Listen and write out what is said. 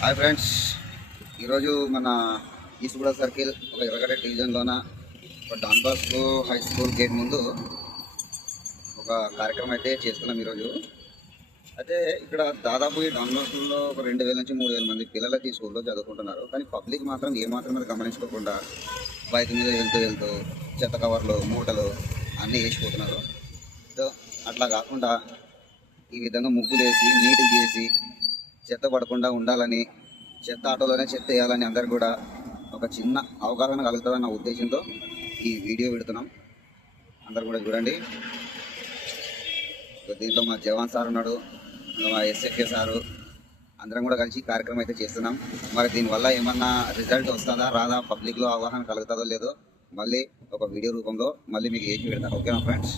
Hi friends, ఈరోజు మన ఈస్గూడ circle ఒక ఎర్రగడ్డ డివిజన్లోన ఒక Don Bosco high school gate ముందు ఒక కార్యక్రమం అయితే చేస్తున్నాం ఈరోజు. అయితే ఇక్కడ దాదాపు ఈ డాన్ బాస్కోలో ఒక 2000 నుంచి 3000 మంది పిల్లలకి ఈ స్కూల్లో చదువుకుంటున్నారు. కానీ పబ్లిక్ మాత్రం ఏమాత్రం గమనించుకోకుండా బైక్ మీద వెళ్తూ చెత్త కవర్లు మూటలు అన్నీ వేసిపోతున్నారు. సో అట్లా కాకుండా ఈ విధంగా ముగ్గులు వేసి నీట్గా చేసి చెత్త పడకుండా ఉండాలని, చెత్త ఆటోలోనే చెత్త వేయాలని అందరు కూడా ఒక చిన్న అవగాహన కలుగుతుందన్న ఉద్దేశంతో ఈ వీడియో పెడుతున్నాం. అందరు కూడా చూడండి. దీంట్లో మా జవాన్ సార్ ఉన్నాడు, మా ఎస్ఎఫ్ఏ సారు, అందరం కూడా కలిసి కార్యక్రమం అయితే చేస్తున్నాం. మరి దీనివల్ల ఏమన్నా రిజల్ట్ వస్తుందా రాదా, పబ్లిక్లో అవగాహన కలుగుతుందో లేదో మళ్ళీ ఒక వీడియో రూపంలో మళ్ళీ మీకు వేసి పెడతాను. ఓకేనా ఫ్రెండ్స్?